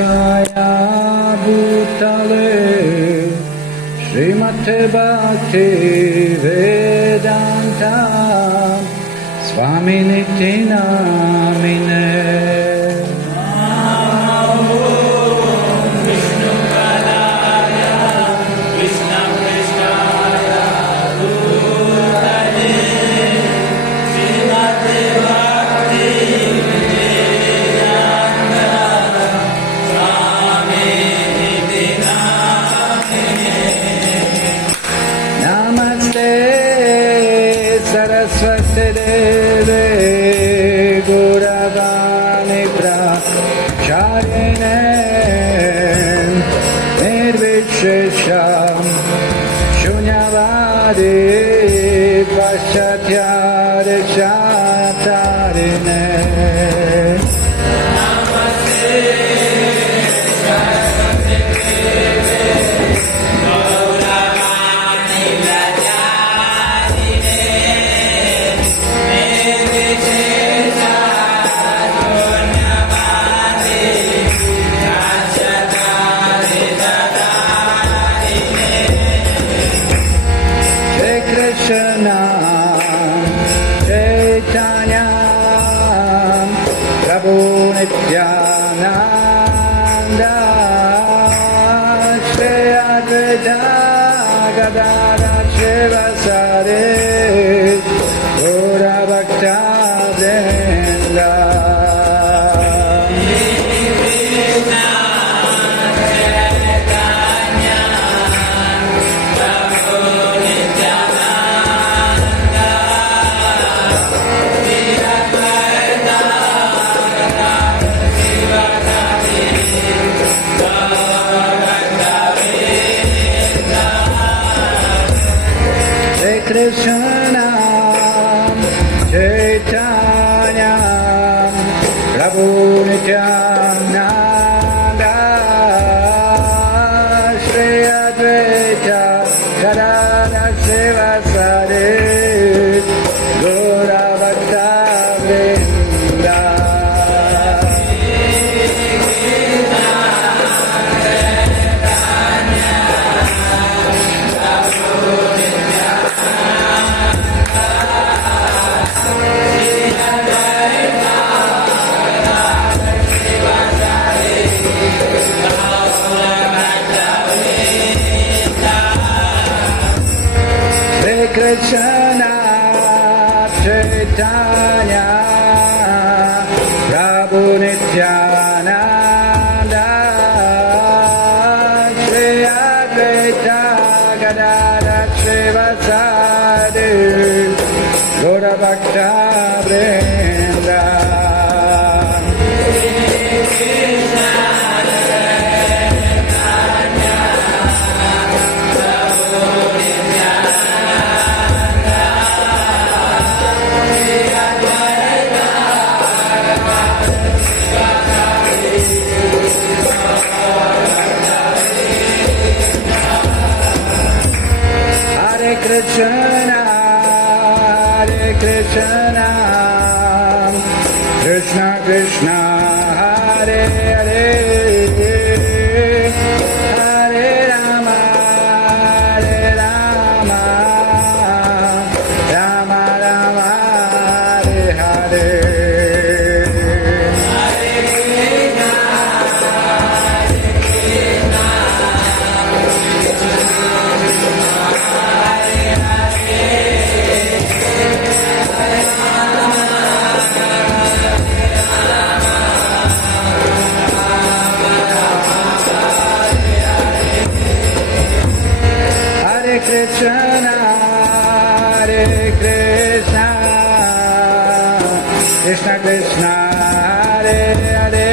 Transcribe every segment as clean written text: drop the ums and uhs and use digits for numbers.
Nitaya Bhutale Srimate Bhakti Vedanta Swami Niti Namine Saraswati Deve Guravani Pracharine Nirvishesham Shunyavadi Paschatyare Chatarine Chaitanya Prabhu Nityananda Shri Advaita Gadadhara Shivasari Gaura Bhakta Vrinda Krishna Chaitanya Prabhu Nityananda Shri Advaita Gadadhara Shivasari Gaura Bhakta Vrinda Krishna Chaitanya Prabhu Nityananda Shri Advaita Gadadhara Shivasari Gaura Bhakta Vrinda Krishna, Hare Krishna, Krishna Krishna, Hare Hare, Hare Rama, Hare Rama, Rama Rama, Hare Hare. Krishna, Hare Krishna, Krishna Krishna, Hare Hare,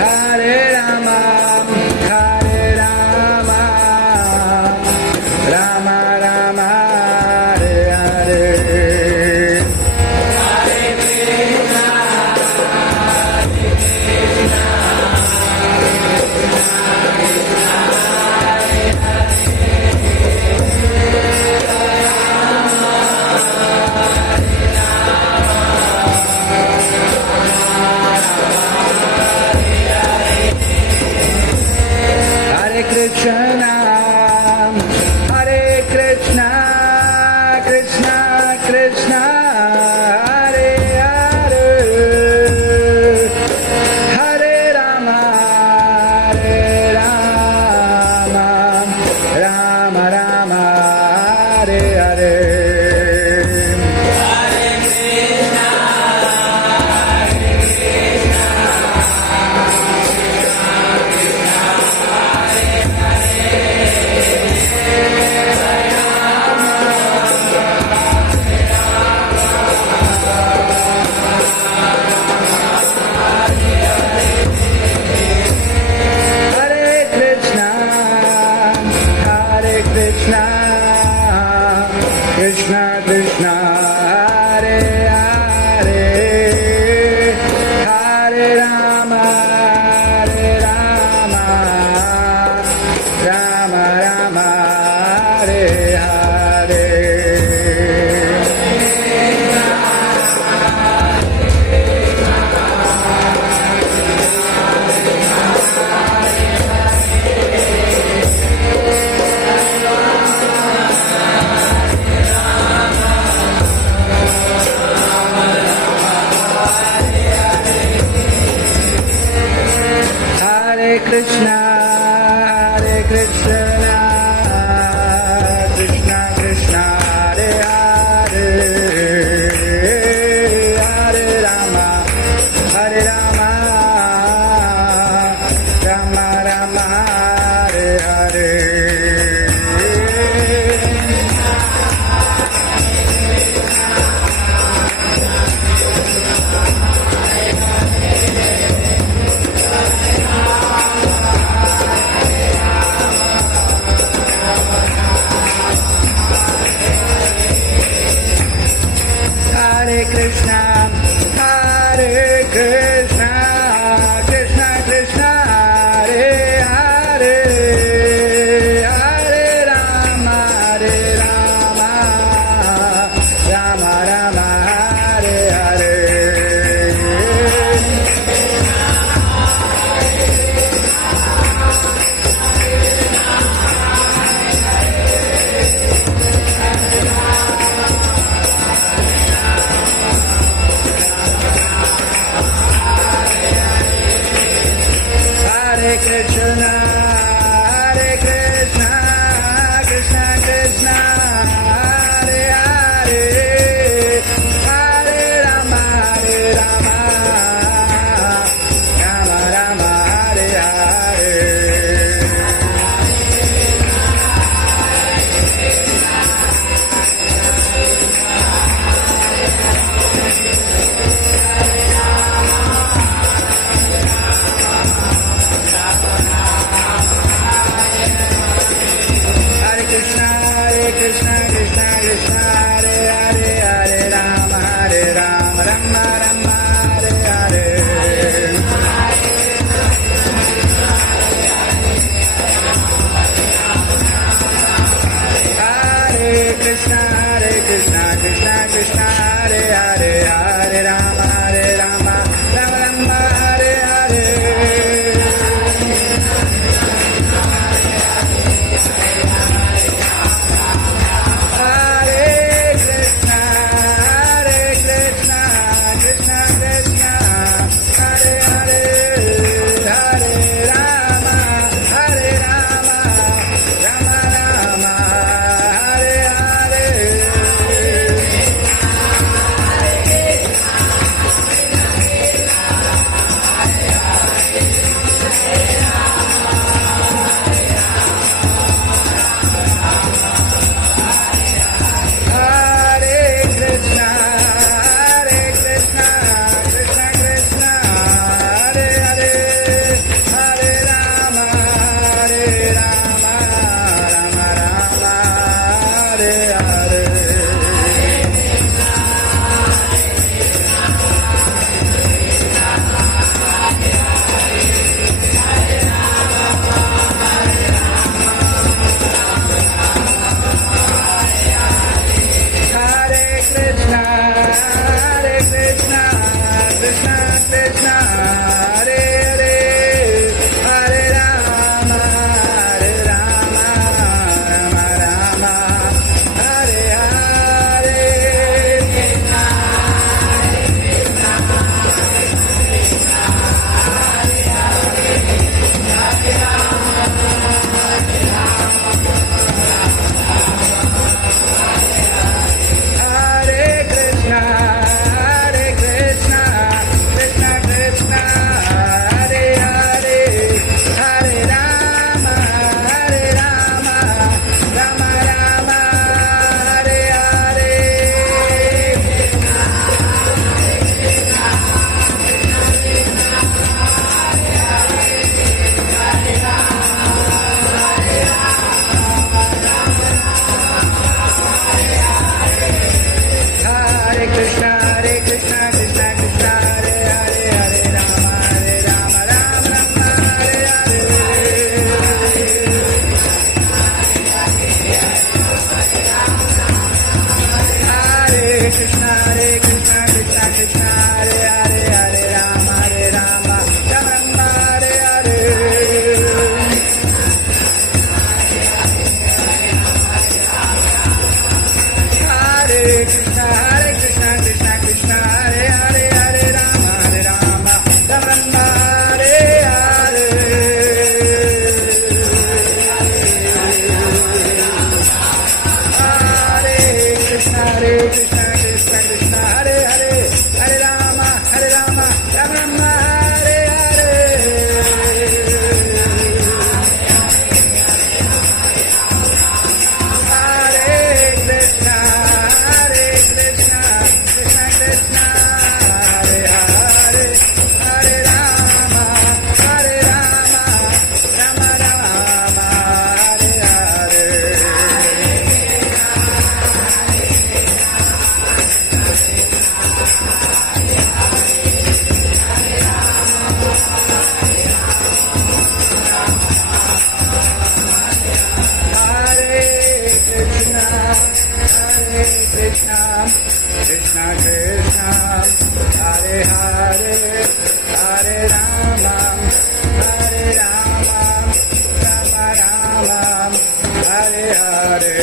Hare Rama, Hare Rama, Rama Rama, Hare Hare. Krishna, Hare Krishna, Krishna Krishna, Hare Hare, Hare Rama, Hare Rama, Rama Rama, Hare Hare. Hare Krishna, Hare Krishna, Krishna Krishna, Hare Hare, Hare Rama, Hare Rama, Rama Rama, Hare Hare. Hare Krishna, Hare Krishna, Krishna Krishna, Hare Hare, Hare Rama, Hare Rama, Rama Rama, Hare Hare. Hare Krishna, Krishna Krishna, Hare Hare, Hare Rama, Hare Rama, Rama Rama, Hare Hare. Hare Krishna, Krishna Krishna, Hare Hare, Hare Rama, Hare Rama, Rama Rama, Hare Hare. Hare Krishna, Krishna Krishna, Hare Hare, Hare Rama, Hare Rama, Rama Rama, Hare Hare. Hare Krishna, Krishna Krishna, Hare Hare, Hare Rama, Hare Rama, Rama Rama, Hare Hare. Hare Krishna, Krishna Krishna, Hare Hare, Hare Rama, Hare Rama, Rama Rama, Hare Hare. Hare Krishna, Krishna Krishna, Hare Rama, Hare Rama, Rama Rama, Hare Hare. Krishna Krishna, Hare Hare, Hare Rama, Hare Rama, Rama Rama, Hare Hare.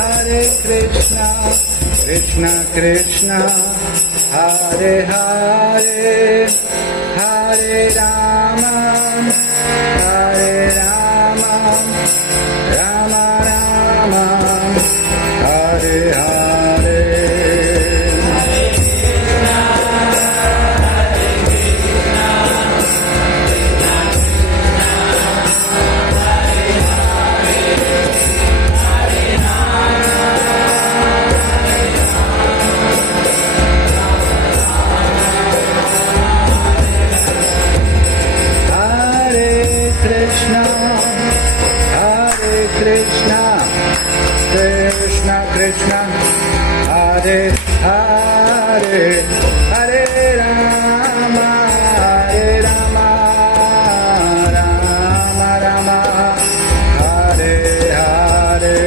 Hare Krishna, Krishna Krishna, Hare Hare, Hare Rama, Hare Rama, Rama Rama, Hare Hare. Krishna, Krishna Krishna, Hare Hare, Hare Rama, Hare Rama, Rama Rama, Hare Hare.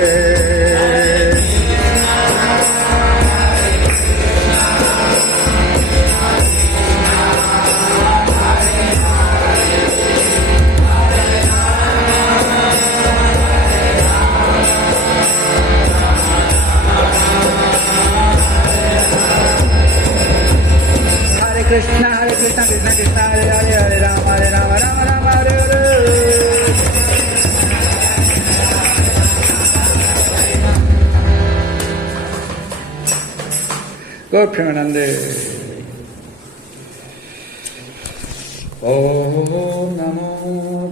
Krishna, Hare Krishna, Krishna Krishna, Hare Hare, Hare Rama, Hare Rama, Rama Rama, Hare Hare. Gaur Premanande. Om Namo